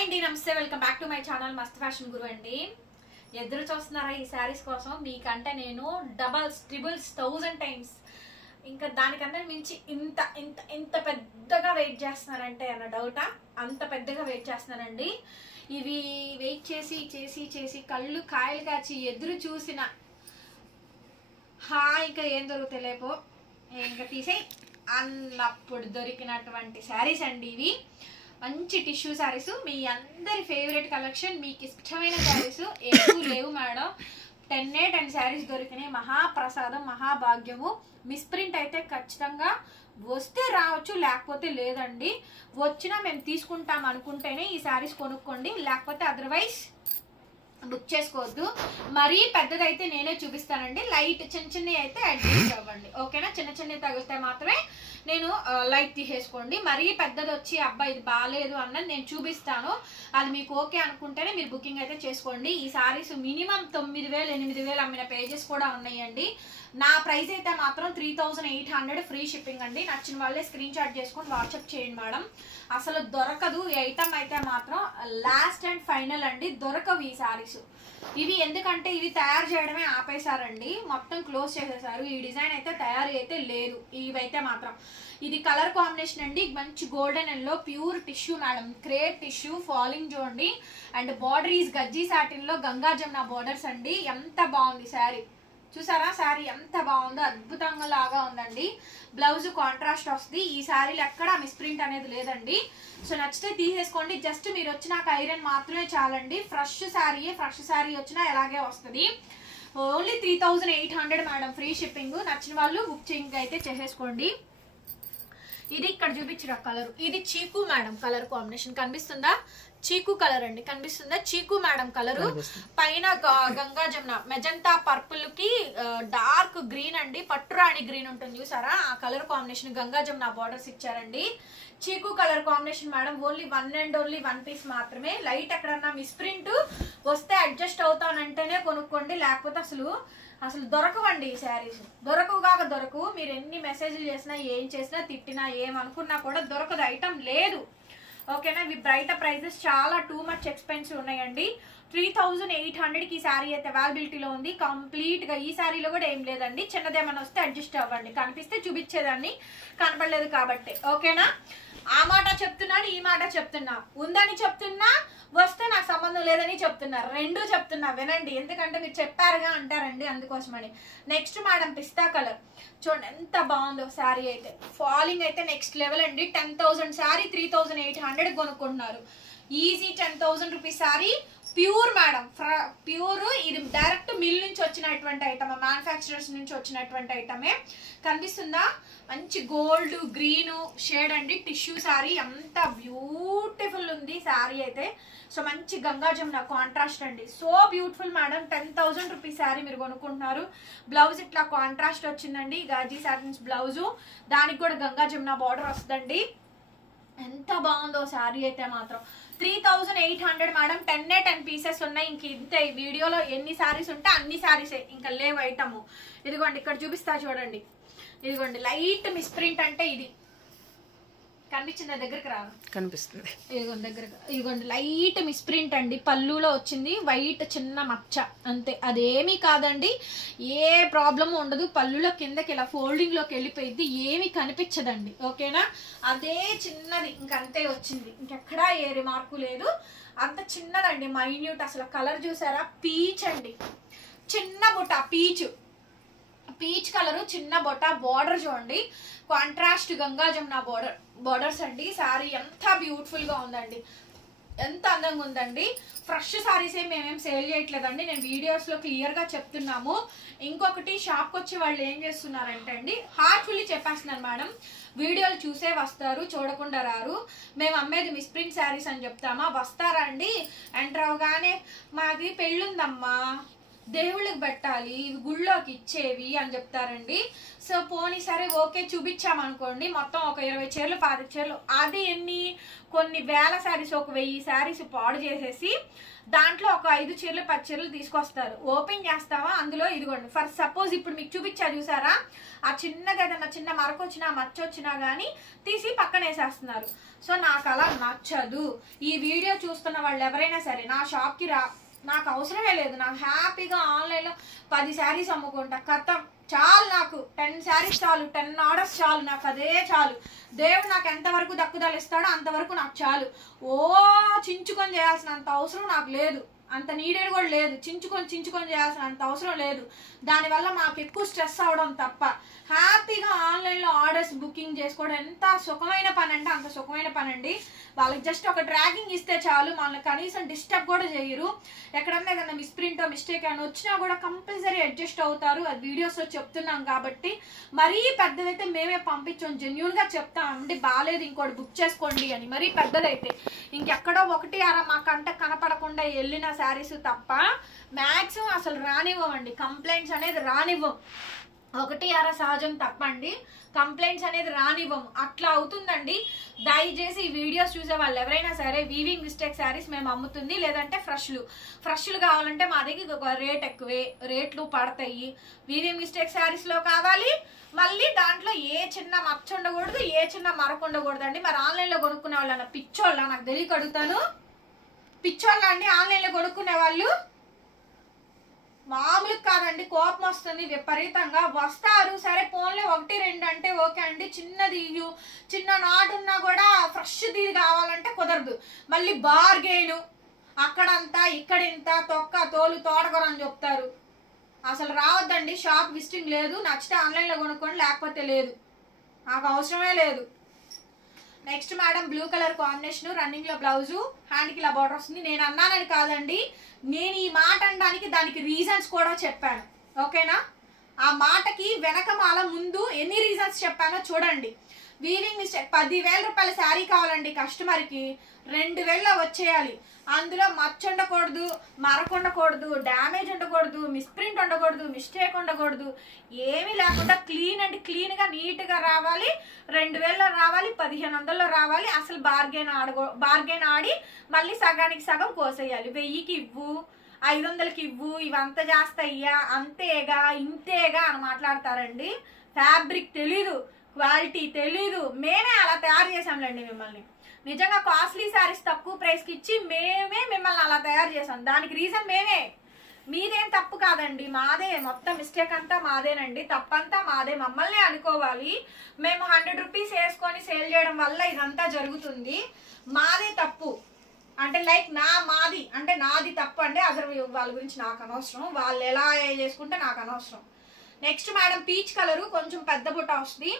Hi అండి, నమస్తే. Welcome back to my channel మస్త్ ఫ్యాషన్ గురు అండి. ఎదురు చూస్తున్నారా ఈ శారీస్ కోసం? మీకంటే నేను డబల్స్ ట్రిబుల్స్ 1000 టైమ్స్ ఇంకా దానికన్నా మించి ఇంత ఇంత ఇంత పెద్దగా వెయిట్ చేస్తున్నారంటే అన్న డౌటా? అంత పెద్దగా వెయిట్ చేస్తున్నారండి. ఇవి వెయిట్ చేసి చేసి చేసి కళ్ళు కాయలు కాచి ఎదురు చూసిన ఇంకా ఏం దొరుకుతలేపో ఇంకా తీసేయి అన్నప్పుడు దొరికినటువంటి శారీస్ అండి ఇవి. మంచి టిష్యూ శారీస్, మీ అందరి ఫేవరెట్ కలెక్షన్, మీకు ఇష్టమైన శారీస్ ఎక్కువ లేవు మేడం. 10 శారీస్ దొరికినాయి. మహాప్రసాదం, మహాభాగ్యము. మిస్ప్రింట్ అయితే ఖచ్చితంగా వస్తే రావచ్చు, లేకపోతే లేదండి. వచ్చినా మేము తీసుకుంటాం అనుకుంటేనే ఈ శారీస్ కొనుక్కోండి, లేకపోతే అదర్వైజ్ బుక్ చేసుకోవద్దు. మరీ పెద్దదైతే నేనే చూపిస్తానండి. లైట్ చిన్న చిన్నవి అయితే అడ్జస్ట్ అవ్వండి, ఓకేనా? చిన్న చిన్నవి తగిలితే మాత్రమే నేను లైట్ తీసేసుకోండి. మరీ పెద్దది వచ్చి అబ్బాయి ఇది బాగాలేదు అన్నది నేను చూపిస్తాను. అది మీకు ఓకే అనుకుంటేనే మీరు బుకింగ్ అయితే చేసుకోండి. ఈ సారీస్ మినిమం 9000 8000 అమ్మిన పేజెస్ కూడా ఉన్నాయండి. నా ప్రైస్ అయితే మాత్రం 3800 ఫ్రీ షిప్పింగ్ అండి. నచ్చిన వాళ్ళే స్క్రీన్ షాట్ చేసుకొని వాట్సాప్ చేయండి మేడం. అసలు దొరకదు ఈ ఐటమ్ అయితే మాత్రం. లాస్ట్ అండ్ ఫైనల్ అండి, దొరకవు ఈ సారీస్ ఇవి. ఎందుకంటే ఇవి తయారు చేయడమే ఆపేశారండి, మొత్తం క్లోజ్ చేసేసారు. ఈ డిజైన్ అయితే తయారు అయితే లేదు. ఇవైతే మాత్రం ఇది కలర్ కాంబినేషన్ అండి, మంచి golden yellow, pure tissue madam, crepe tissue, falling చూడండి. అండ్ బార్డర్ ఈజ్ గజ్జీ సాటిన్ లో గంగా జమున బార్డర్స్ అండి. ఎంత బాగుంది శారీ, చూసారా? శారీ ఎంత బాగుందో, అద్భుతంగా లాగా ఉందండి. బ్లౌజ్ కాంట్రాస్ట్ వస్తుంది. ఈ శారీలో ఎక్కడా మిస్ప్రింట్ అనేది లేదండి. సో నచ్చితే తీసేసుకోండి. జస్ట్ మీరు వచ్చినాక ఐరన్ మాత్రమే చాలండి. ఫ్రెష్ శారీ వచ్చినా ఎలాగే వస్తుంది. Only 3800 madam, free shipping. నచ్చిన వాళ్ళు బుకింగ్ అయితే చేసేసుకోండి. ఇది ఇక్కడ చూపించిన కలర్, ఇది చీకు మేడం కలర్ కాంబినేషన్ కనిపిస్తుందా? చీకు కలర్ అండి, కనిపిస్తుందా? చీకు మేడం కలరు. పైన గంగా జమున మెజంతా పర్పుల్ కి డార్క్ గ్రీన్ అండి, పట్టురాణి గ్రీన్ ఉంటుంది చూసారా? ఆ colour combination Ganga Jamuna borders ఇచ్చారండి. చీకు colour combination madam. Only 1 piece మాత్రమే. లైట్ ఎక్కడన్నా మిస్ప్రింట్ వస్తే అడ్జస్ట్ అవుతానంటేనే కొనుక్కోండి, లేకపోతే అసలు దొరకవండి ఈ శారీస్. దొరకవు. మీరు ఎన్ని మెసేజ్లు చేసినా, ఏం చేసినా, తిట్టినా, ఏమనుకున్నా కూడా దొరకదు, ఐటమ్ లేదు, ఓకేనా? ఇవి బయట ప్రైజెస్ చాలా టూ మచ్ ఎక్స్పెన్సివ్ ఉన్నాయండి. 3800కి ఈ శారీ అయితే అవైలబిలిటీలో ఉంది కంప్లీట్ గా. ఈ శారీలో కూడా ఏం లేదండి, చిన్నదేమన్నా వస్తే అడ్జస్ట్ అవ్వండి. కనిపిస్తే చూపించేదాన్ని, కనపడలేదు కాబట్టి, ఓకేనా? ఆ మాట చెప్తున్నాను, ఈ మాట చెప్తున్నా. ఉందని చెప్తున్నా, వస్తే నాకు సంబంధం లేదని చెప్తున్నారు. రెండు చెప్తున్నా, వినండి. ఎందుకంటే మీరు చెప్పారుగా అంటారండి, అందుకోసమని. నెక్స్ట్ మేడం పిస్తా కలర్ చూడండి, ఎంత బాగుందో శారీ అయితే. ఫాలింగ్ అయితే నెక్స్ట్ లెవెల్ అండి. 10,000 శారీ 3800 కొనుక్కుంటున్నారు. Easy 10,000 rupees sari. Pure madam, pure. ఇది డైరెక్ట్ మిల్ నుంచి వచ్చినటువంటి ఐటమ్, మ్యానుఫ్యాక్చరర్స్ నుంచి వచ్చినటువంటి ఐటమే. కనిపిస్తుందా? మంచి గోల్డ్ గ్రీన్ షేడ్ అండి, టిష్యూ శారీ. ఎంత బ్యూటిఫుల్ ఉంది శారీ అయితే. సో మంచి గంగా జమున కాంట్రాస్ట్ అండి, so beautiful madam. 10,000 rupees sari మీరు కొనుక్కుంటున్నారు. బ్లౌజ్ ఇట్లా కాంట్రాస్ట్ వచ్చిందండి, గాజీ సాటిన్స్ బ్లౌజు. దానికి కూడా గంగా జమున బార్డర్ వస్తుందండి. ఎంత బాగుందో శారీ అయితే మాత్రం. 3800 మేడం. 10 పీసెస్ ఉన్నాయి. ఇంక ఇంత ఈ వీడియోలో ఎన్ని శారీస్ ఉంటే అన్ని శారీసే, ఇంకా లేవు ఐటమ్. ఇదిగోండి ఇక్కడ చూపిస్తా చూడండి. ఇదిగోండి లైట్ మిస్ప్రింట్ అంటే ఇది కనిపించింది, దగ్గరకు రా, కనిపిస్తుంది. ఇదిగోండి దగ్గరగా, ఇదిగోండి లైట్ మిస్ప్రింట్ అండి. పళ్ళులో వచ్చింది వైట్ చిన్న మచ్చ, అంతే. అదేమీ కాదండి, ఏ ప్రాబ్లము ఉండదు. పళ్ళులో కిందకి ఇలా ఫోల్డింగ్ లోకి వెళ్ళిపోయింది, ఏమీ కనిపించదండి, ఓకేనా? అదే చిన్నది, ఇంకంతే వచ్చింది, ఇంకెక్కడా ఏ రిమార్కు లేదు. అంత చిన్నదండి, మైన్యూట్. అసలు కలర్ చూసారా? పీచ్ అండి, చిన్న బుట్ట పీచ్ కలరు, చిన్న బొట్ట. బార్డర్ చూడండి, కాంట్రాస్ట్ గంగా జమున బార్డర్స్ అండి. శారీ ఎంత బ్యూటిఫుల్ గా ఉందండి, ఎంత అందంగా ఉందండి. ఫ్రెష్ శారీసే మేమేం సేల్ చేయట్లేదండి, నేను వీడియోస్ లో క్లియర్ గా చెప్తున్నాము. ఇంకొకటి, షాప్కి వచ్చి వాళ్ళు ఏం చేస్తున్నారంటే అండి, హార్ట్ఫుల్లీ చెప్పేస్తున్నారు మేడం, వీడియోలు చూసే వస్తారు, చూడకుండా రారు. మేము అమ్మేది మిస్ప్రింట్ శారీస్ అని చెప్తామా? వస్తారా అండి? ఎంటర్ అవగానే మాది పెళ్ళుందమ్మా, దేవుళ్ళకి పెట్టాలి, ఇవి గుళ్ళోకి ఇచ్చేవి అని చెప్తారండి. సో పోనీ సరే ఓకే చూపించామనుకోండి, మొత్తం ఒక 20 చీరలు 10 చీరలు, అది ఎన్ని కొన్ని వేల శారీస్, ఒక 1000 శారీస్ పాడు చేసేసి దాంట్లో ఒక 5 చీరలు 10 చీరలు తీసుకొస్తారు. ఓపెన్ చేస్తావా, అందులో ఇదిగోండి ఫర్ సపోజ్ ఇప్పుడు మీకు చూపించా చూసారా, ఆ చిన్నగా ఏదన్నా చిన్న మరక వచ్చినా మచ్చ వచ్చినా కానీ తీసి పక్కన వేసేస్తున్నారు. సో నాకు అలా నచ్చదు. ఈ వీడియో చూస్తున్న వాళ్ళు ఎవరైనా సరే నా షాప్కి నాకు అవసరమే లేదు, నాకు హ్యాపీగా ఆన్లైన్లో 10 శారీస్ అమ్ముకుంటా, కథం చాలు, నాకు 10 శారీస్ చాలు, 10 ఆర్డర్స్ చాలు, నాకు అదే చాలు. దేవుడు నాకు ఎంతవరకు దక్కుదలు ఇస్తాడో అంతవరకు నాకు చాలు. చించుకొని చేయాల్సినంత అవసరం నాకు లేదు, అంత నీడెడ్ కూడా లేదు. చించుకొని చేయాల్సినంత అవసరం లేదు. దానివల్ల మాకు ఎక్కువ స్ట్రెస్ అవడం తప్ప హ్యాపీగా ఆన్లైన్లో ఆర్డర్స్ బుకింగ్ చేసుకోవడం ఎంత సుఖమైన పని అంటే అంత సుఖమైన పని అండి. వాళ్ళకి జస్ట్ ఒక ట్రాకింగ్ ఇస్తే చాలు, మనల్ని కనీసం డిస్టర్బ్ కూడా చేయరు. ఎక్కడన్నా ఏదన్నా మిస్ప్రింటో మిస్టేక్ అని వచ్చినా కూడా కంపల్సరీ అడ్జస్ట్ అవుతారు. అది వీడియోస్లో చెప్తున్నాం కాబట్టి మరీ పెద్దదైతే మేమే పంపించాం, జెన్యూన్గా చెప్తామండి, బాగాలేదు ఇంకోటి బుక్ చేసుకోండి అని. మరీ పెద్దదైతే ఇంకెక్కడో 1 అర మా కంట కనపడకుండా వెళ్ళిన శారీస్ తప్ప మ్యాక్సిమం అసలు రానివ్వమండి, కంప్లైంట్స్ అనేది రానివ్వం. 1 అర సహజం తప్పండి, కంప్లైంట్స్ అనేది రానివ్వము. అట్లా అవుతుందండి. దయచేసి ఈ వీడియోస్ చూసే వాళ్ళు ఎవరైనా సరే వీవింగ్ మిస్టేక్ శారీస్ మేము అమ్ముతుంది, లేదంటే ఫ్రెష్లు కావాలంటే మా దగ్గర రేట్ ఎక్కువే, రేట్లు పడతాయి. వీవింగ్ మిస్టేక్ శారీస్లో కావాలి, మళ్ళీ దాంట్లో ఏ చిన్న మచ్చ ఉండకూడదు, ఏ చిన్న మరక ఉండకూడదు అండి. మరి ఆన్లైన్లో కొనుక్కునే వాళ్ళు పిచ్చోళ్ళ, నాకు తెలియక అడుగుతాను, పిచ్చోళ్ళ అండి ఆన్లైన్లో కొనుక్కునే వాళ్ళు? మామూలు కాదండి, కోపం వస్తుంది విపరీతంగా. వస్తారు సరే ఫోన్లో 1 2 అంటే ఓకే అండి, చిన్నది చిన్న నాటు ఉన్నా కూడా ఫ్రెష్ది కావాలంటే కుదరదు. మళ్ళీ బార్గెయిన్, అక్కడంతా ఇక్కడింత తొక్క తోలు తోటకూర అని చెప్తారు. అసలు రావద్దండి, షాప్ విజిటింగ్ లేదు. నచ్చితే ఆన్లైన్లో కొనుక్కోండి, లేకపోతే లేదు, నాకు అవసరమే లేదు. Next madam blue colour combination, running లో బ్లౌజు, హ్యాండ్ కి ఇలా బార్డర్ వస్తుంది. నేను అన్నానని కాదండి, నేను ఈ మాట అనడానికి దానికి రీజన్స్ కూడా చెప్పాను, ఓకేనా? ఆ మాటకి వెనకమాల ముందు ఎన్ని రీజన్స్ చెప్పానో చూడండి. వీవింగ్ మిస్టేక్ 10,000 రూపాయల శారీ కావాలండి కస్టమర్కి, 2,000లో వచ్చేయాలి. అందులో మచ్చ ఉండకూడదు, మరక ఉండకూడదు, డ్యామేజ్ ఉండకూడదు, మిస్ప్రింట్ ఉండకూడదు, మిస్టేక్ ఉండకూడదు, ఏమీ లేకుండా క్లీన్ అండ్ క్లీన్గా నీట్గా రావాలి. 2,000లో రావాలి, 1,500లో రావాలి. అసలు బార్గెన్ ఆడి మళ్ళీ సగానికి సగం కోసేయాలి. 1000కి ఇవ్వు, 500కి ఇవ్వు, ఇవంతా చేస్తాయ్యా, అంతేగా ఇంతేగా అని మాట్లాడతారండి. ఫ్యాబ్రిక్ తెలీదు, క్వాలిటీ తెలీదు. మేమే అలా తయారు చేసాంలేండి మిమ్మల్ని. నిజంగా కాస్ట్లీ శారీస్ తక్కువ ప్రైస్కి ఇచ్చి మేమే మిమ్మల్ని అలా తయారు చేసాం. దానికి రీజన్ మేమే, మీదేం తప్పు కాదండి, మాదే. మొత్తం మిస్టేక్ అంతా మాదేనండి, తప్పంతా మాదే. మమ్మల్ని అనుకోవాలి. మేము 100 రూపీస్ వేసుకొని సేల్ చేయడం వల్ల ఇదంతా జరుగుతుంది. మాదే తప్పు అంటే లైక్ మాది అంటే నాది తప్పు అండి. అసలు వాళ్ళ గురించి నాకు అనవసరం, వాళ్ళు ఎలా చేసుకుంటే నాకు అనవసరం. నెక్స్ట్ మేడం పీచ్ కలరు, కొంచెం పెద్ద బుట్ట వస్తుంది.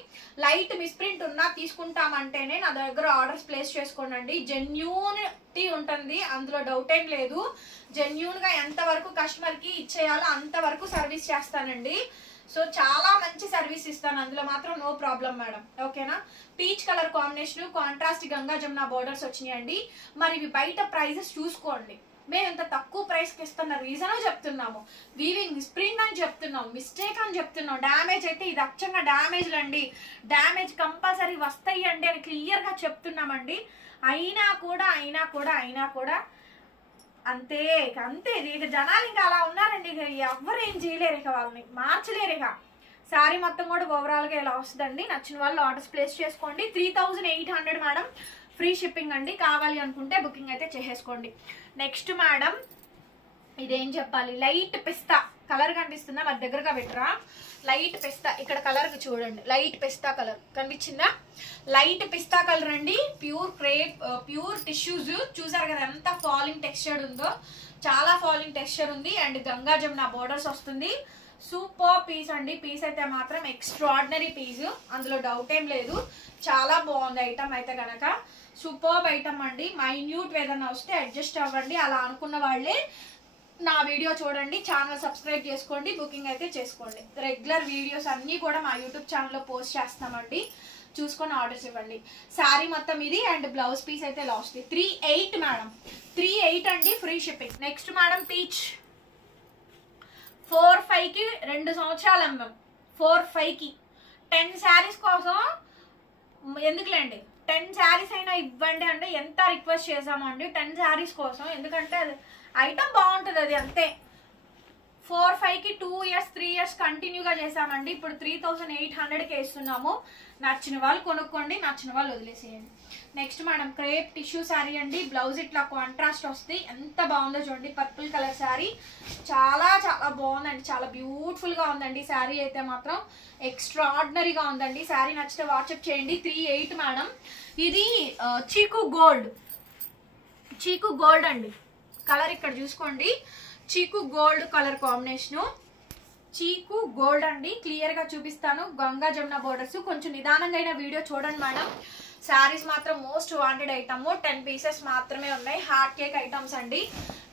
లైట్ మిస్ప్రింట్ ఉన్నా తీసుకుంటామంటేనే నా దగ్గర ఆర్డర్స్ ప్లేస్ చేసుకోండి. జెన్యూనిటీ ఉంటుంది, అందులో డౌట్ ఏం లేదు. జెన్యూన్గా ఎంతవరకు కస్టమర్కి ఇచ్చేయాలో అంతవరకు సర్వీస్ చేస్తానండి. సో చాలా మంచి సర్వీస్ ఇస్తాను, అందులో మాత్రం నో ప్రాబ్లం మేడం, ఓకేనా? Peach colour combination, contrast Ganga Jamuna borders వచ్చినాయండి. మరి ఇవి బయట ప్రైజెస్ చూసుకోండి, మేము ఇంత తక్కువ ప్రైస్కి ఇస్తున్న రీజన్ చెప్తున్నాము. వీవింగ్ మిస్ప్రింట్ అని చెప్తున్నాం, మిస్టేక్ అని చెప్తున్నాం. డ్యామేజ్ అయితే ఇది అచ్చంగా డ్యామేజ్లు అండి, డ్యామేజ్ కంపల్సరీ వస్తాయి అండి అని క్లియర్గా చెప్తున్నామండి. అయినా కూడా అంతే ఇక జనాలు ఇంకా అలా ఉన్నారండి. ఇక ఎవ్వరు ఏం చేయలేరు, ఇక వాళ్ళని మార్చలేరు. ఇక శారీ మొత్తం కూడా ఓవరాల్గా ఇలా వస్తుందండి. నచ్చిన వాళ్ళు ఆర్డర్స్ ప్లేస్ చేసుకోండి. 3,800 మేడం, ఫ్రీ షిప్పింగ్ అండి. కావాలి అనుకుంటే బుకింగ్ అయితే చేసేసుకోండి. నెక్స్ట్ మేడం ఇదేం చెప్పాలి, లైట్ పిస్తా కలర్ కనిపిస్తుందా? మరి దగ్గరగా పెట్టరా. లైట్ పిస్తా, ఇక్కడ కలర్ చూడండి, లైట్ పిస్తా కలర్ కనిపించిందా? లైట్ పిస్తా కలర్ అండి, ప్యూర్ క్రేప్, ప్యూర్ టిష్యూస్. చూసారు కదా ఎంత ఫాలింగ్ టెక్స్చర్ ఉందో, చాలా ఫాలింగ్ టెక్స్చర్ ఉంది. అండ్ గంగా జమున బోర్డర్స్ వస్తుంది. సూపర్ పీస్ అండి, పీస్ అయితే మాత్రం ఎక్స్ట్రాడినరీ పీస్, అందులో డౌట్ ఏం లేదు. చాలా బాగుంది ఐటమ్ అయితే కనుక, సూపర్ ఐటమ్ అండి. మైన్యూట్ ఏదైనా వస్తే అడ్జస్ట్ అవ్వండి. అలా అనుకున్న వాళ్ళే నా వీడియో చూడండి, ఛానల్ సబ్స్క్రైబ్ చేసుకోండి, బుకింగ్ అయితే చేసుకోండి. రెగ్యులర్ వీడియోస్ అన్నీ కూడా మా యూట్యూబ్ ఛానల్లో పోస్ట్ చేస్తామండి, చూసుకొని ఆర్డర్స్ ఇవ్వండి. శారీ మొత్తం ఇది అండ్ బ్లౌజ్ పీస్ అయితే లాస్ట్ 3,800 మేడం, 3,800 అండి, free shipping. Next madam peach 4-5కి 2 సంవత్సరాలు అమ్మాం. 4-5కి 10 శారీస్ కోసం ఎందుకులేండి, 10 శారీస్ అయినా ఇవ్వండి అంటే ఎంత రిక్వెస్ట్ చేసామండి 10 శారీస్ కోసం. ఎందుకంటే అది ఐటమ్ బాగుంటుంది, అది అంతే. 4-5కి 2 years 3 years కంటిన్యూగా చేసామండి. ఇప్పుడు 3800కి వేస్తున్నాము. నచ్చిన వాళ్ళు కొనుక్కోండి, నచ్చిన వాళ్ళు వదిలేసేయండి. Next madam crepe tissue sari అండి. బ్లౌజ్ ఇట్లా కాంట్రాస్ట్ వస్తుంది. ఎంత బాగుందో చూడండి, పర్పుల్ కలర్ శారీ. చాలా చాలా బాగుందండి, చాలా బ్యూటిఫుల్గా ఉందండి శారీ అయితే మాత్రం ఎక్స్ట్రాడినరీగా ఉందండి. శారీ నచ్చితే వాట్సాప్ చేయండి. 38 మేడం. ఇది చీకు గోల్డ్ అండి. కలర్ ఇక్కడ చూసుకోండి, చీకు గోల్డ్ కలర్ కాంబినేషను. చీకు గోల్డ్ అండి, క్లియర్ గా చూపిస్తాను. గంగా జమున బోర్డర్స్. కొంచెం నిదానంగా అయిన వీడియో చూడండి మేడం. శారీస్ మాత్రం మోస్ట్ వాంటెడ్ ఐటమ్. 10 pieces మాత్రమే ఉన్నాయి. హార్ట్ కేక్ ఐటమ్స్ అండి.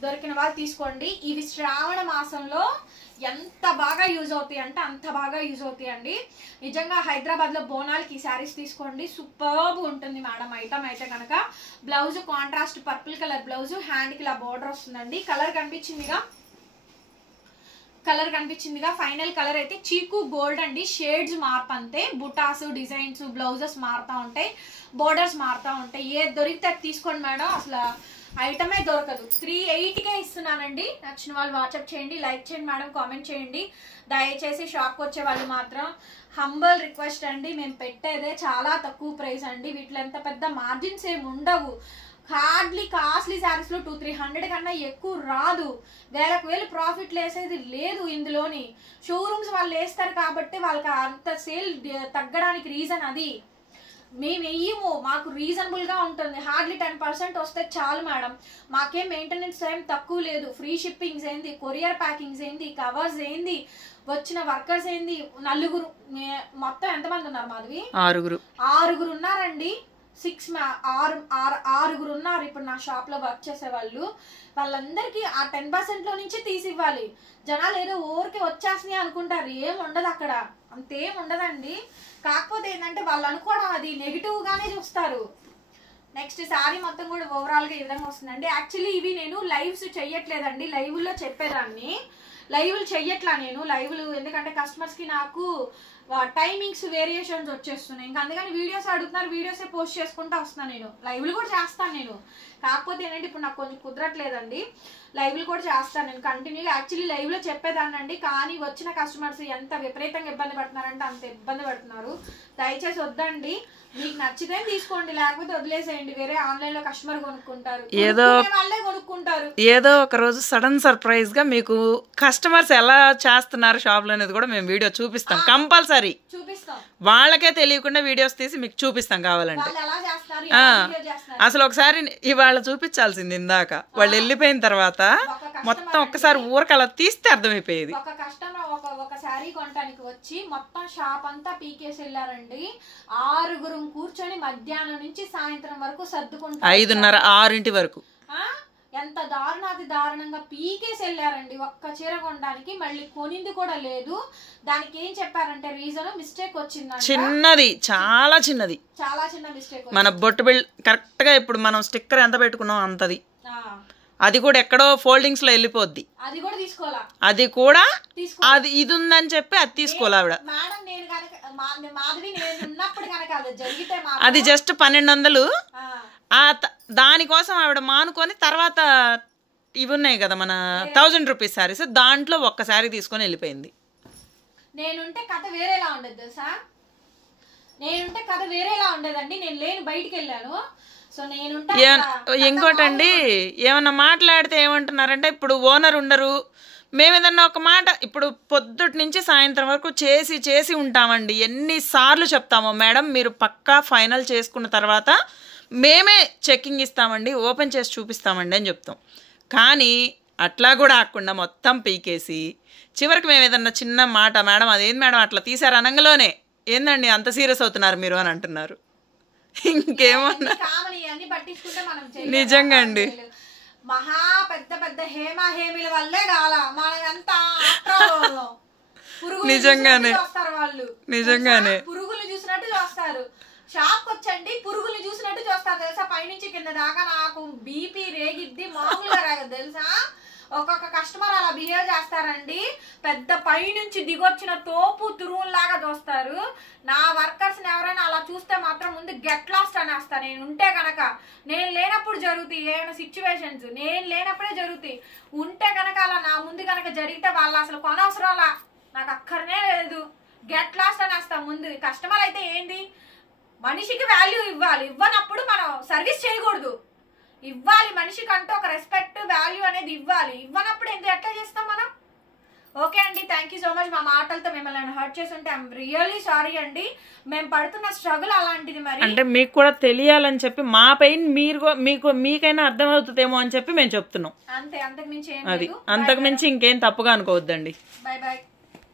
దొరికిన వాళ్ళు తీసుకోండి. ఇవి శ్రావణ మాసంలో ఎంత బాగా యూజ్ అవుతాయి అంటే అంత బాగా యూజ్ అవుతాయి అండి. నిజంగా హైదరాబాద్ లో బోనాలకి ఈ శారీస్ తీసుకోండి, సూపర్బ్ ఉంటుంది మేడం ఐటమ్ అయితే కనుక. Blouse contrast purple colour blouse, hand కి ఇలా బోర్డర్ వస్తుందండి. కలర్ కనిపించిందిగా ఫైనల్ కలర్ అయితే చీకు గోల్డ్ అండి. షేడ్స్ మార్పు అంతే, బుటాస్ డిజైన్స్ బ్లౌజెస్ మారుతూ ఉంటాయి, బోర్డర్స్ మారుతూ ఉంటాయి. ఏది దొరికితే అది తీసుకోండి మేడం, అసలు ఐటమే దొరకదు. 38కే ఇస్తున్నానండి. నచ్చిన వాళ్ళు వాట్సాప్ చేయండి, లైక్ చేయండి మేడం, కామెంట్ చేయండి. దయచేసి షాప్కి వచ్చే వాళ్ళు మాత్రం హంబల్ రిక్వెస్ట్ అండి, మేము పెట్టేదే చాలా తక్కువ ప్రైస్ అండి. వీటిలో ఎంత పెద్ద మార్జిన్స్ ఏమి ఉండవు. హార్డ్లీ కాస్ట్లీ శారీస్ లో 200-300 కన్నా ఎక్కువ రాదు. వేలకు ప్రాఫిట్ లేసేది లేదు ఇందులోని. షోరూమ్స్ వాళ్ళు వేస్తారు కాబట్టి వాళ్ళకి అంత సేల్ తగ్గడానికి రీజన్ అది. మేము వెయ్యము, మాకు రీజనబుల్ గా ఉంటుంది. హార్డ్లీ 10% వస్తే చాలు మేడం. మాకేం మెయింటెనెన్స్ టైం తక్కువ లేదు. ఫ్రీ షిప్పింగ్స్ ఏంది, కొరియర్ ప్యాకింగ్స్ ఏంది, కవర్స్ ఏంది, వచ్చిన వర్కర్స్ ఏంది. నలుగురు మొత్తం ఎంతమంది ఉన్నారు మాధవి? 6 ఉన్నారండి. 6 ఉన్నారు ఇప్పుడు నా షాప్ లో వర్క్ చేసే వాళ్ళు. వాళ్ళందరికీ ఆ 10% లో నుంచి తీసి ఇవ్వాలి. జనాలు ఏదో ఊరికి వచ్చేస్తున్నాయి అనుకుంటారు, ఏం ఉండదు అక్కడ, అంతేం ఉండదండి. కాకపోతే ఏంటంటే వాళ్ళు అనుకోవడం అది నెగిటివ్ గానే చూస్తారు. నెక్స్ట్ శారీ మొత్తం కూడా ఓవరాల్ గా ఈ విధంగా వస్తుందండి. యాక్చువల్లీ ఇవి నేను లైవ్స్ చెయ్యట్లేదండి, లైవ్లో చెప్పేదాన్ని. లైవ్లు చెయ్యట్లా నేను లైవ్లు, ఎందుకంటే కస్టమర్స్ కి నాకు టైమింగ్స్ వేరియేషన్స్ వచ్చేస్తున్నాయి. ఇంకా అందుకని వీడియోస్ అడుగుతున్నారు, వీడియోసే పోస్ట్ చేసుకుంటూ వస్తున్నాను. నేను లైవ్లు కూడా చేస్తాను నేను, కాకపోతే ఏంటంటే ఇప్పుడు నాకు కొంచెం కుదరట్లేదండి. లైవ్లు కూడా చేస్తాను నేను కంటిన్యూగా. యాక్చువల్లీ లైవ్లో చెప్పేదాన్ని అండి, కానీ వచ్చిన కస్టమర్స్ ఎంత విపరీతంగా ఇబ్బంది పడుతున్నారంటే అంత ఇబ్బంది పడుతున్నారు. దయచేసి వద్దండి, మీకు నచ్చితే తీసుకోండి, లేకపోతే వదిలేసేయండి. వేరే ఆన్లైన్ లో కస్టమర్ కొనుక్కుంటారు, వాళ్ళే కొనుక్కుంటారు. ఏదో ఒక రోజు సడన్ సర్ప్రైజ్ గా మీకు కస్టమర్స్ ఎలా చేస్తున్నారు షాప్ లో అనేది కూడా మేము వీడియో చూపిస్తాం, కంపల్సరీ చూపిస్తాం. వాళ్ళకే తెలియకుండా వీడియోస్ తీసి మీకు చూపిస్తాం కావాలంటే. అసలు ఒకసారి ఇవాళ చూపించాల్సింది, ఇందాక వాళ్ళు వెళ్ళిపోయిన తర్వాత మొత్తం ఒక్కసారి ఊరికి అలా తీస్తే అర్థమైపోయేది. ఒక కస్టమర్ ఒక శారీ కొనడానికి వచ్చి మొత్తం షాప్ అంతా పీకేసి వెళ్ళారండి. 6 కూర్చొని మధ్యాహ్నం నుంచి సాయంత్రం వరకు సర్దుకుంటారు, 5:30-6 వరకు. ఎంత దారుణంగా పీకేసి వెళ్ళారండి ఒక్క చీర కొనడానికి. మళ్ళీ కొనింది కూడా లేదు. దానికి ఏం చెప్పారంటే రీజన్ మిస్టేక్ వచ్చింది, చిన్నది, చాలా చిన్న మిస్టేక్. మన బొట్టు బిల్ కరెక్ట్ గా ఇప్పుడు మనం స్టిక్కర్ ఎంత పెట్టుకున్నాం అంతది, అది కూడా ఎక్కడో ఫోల్డింగ్స్ లో వెళ్ళిపోద్ది. అది కూడా తీసుకోవాలా, అది కూడా అది ఇది ఉందని చెప్పి అది తీసుకోవాలి ఆవిడ. అది జస్ట్ 1200. దానికోసం ఆవిడ మానుకొని తర్వాత ఇవి ఉన్నాయి కదా మన 1000 రూపీస్ శారీస్, దాంట్లో ఒక్క శారీ తీసుకొని వెళ్ళిపోయింది. నేనుంటే కథ వేరేలా ఉండేది తెలుసా, ఉండేదండి. నేను లేని బయటికి వెళ్ళాను. ఇంకోటండి, ఏమన్నా మాట్లాడితే ఏమంటున్నారంటే ఇప్పుడు ఓనర్ ఉండరు, మేమేదన్నా ఒక మాట ఇప్పుడు పొద్దుటి నుంచి సాయంత్రం వరకు చేసి ఉంటామండి. ఎన్నిసార్లు చెప్తామో మేడం మీరు పక్కా ఫైనల్ చేసుకున్న తర్వాత మేమే చెక్కింగ్ ఇస్తామండి, ఓపెన్ చేసి చూపిస్తామండి అని చెప్తాం. కానీ అట్లా కూడా ఆకుండా మొత్తం పీకేసి చివరికి మేము ఏదన్నా చిన్న మాట, మేడం అదేంది మేడం అట్లా తీసారు అనగానే ఏందండి అంత సీరియస్ అవుతున్నారు మీరు అని అంటున్నారు. ఇంకేమన్నా నిజంగా అండి, మహా పెద్ద హేమీల వల్లే కాల మనమంతా నిజంగానే పురుగులు చూసినట్టు చూస్తారు. షాప్ వచ్చండి పురుగులు చూసినట్టు చూస్తారు తెలుసా, పైనుంచి కింద దాకా. నాకు బీపీ రేగిద్ది, మామూలుగా రాగదు తెలుసా. ఒక్కొక్క కస్టమర్ అలా బిహేవ్ చేస్తారండి. పెద్ద పై నుంచి దిగొచ్చిన తోపు తురువులాగా చూస్తారు. నా వర్కర్స్ ఎవరైనా అలా చూస్తే మాత్రం ముందు గెట్ లాస్ట్ అనేస్తా. నేను ఉంటే కనుక, నేను లేనప్పుడు జరుగుతాయి ఏమైనా సిచ్యువేషన్స్, నేను లేనప్పుడే జరుగుతాయి. ఉంటే కనుక అలా నా ముందు కనుక జరిగితే వాళ్ళు అసలు కొనవసరంలా, నాకు అక్కడనే లేదు, గెట్ లాస్ట్ అనేస్తా ముందు. కస్టమర్ అయితే ఏంది, మనిషికి వాల్యూ ఇవ్వాలి, ఇవ్వనప్పుడు మనం సర్వీస్ చేయకూడదు. ఇవ్వాలి, మనిషికి అంటూ ఒక రెస్పెక్ట్ వాల్యూ అనేది ఇవ్వాలి. ఇవ్వనప్పుడు ఎట్లా చేస్తాం మనం? ఓకే అండి, థ్యాంక్ యూ సో మచ్. మా మాటలతో మిమ్మల్ని హర్ట్ చేసి ఉంటే ఐఎమ్ రియల్లీ సారీ అండి. మేము పడుతున్న స్ట్రగుల్ అలాంటిది. మరి అంటే మీకు కూడా తెలియాలని చెప్పి మా పెయిన్ మీకైనా అర్థమవుతుందేమో అని చెప్పి మేము చెప్తున్నాం. అంతే, అంతకు మించి ఏం అది లేదు. అంతకు మించి ఇంకేం తప్పుగా అనుకోవద్దండి. Bye bye.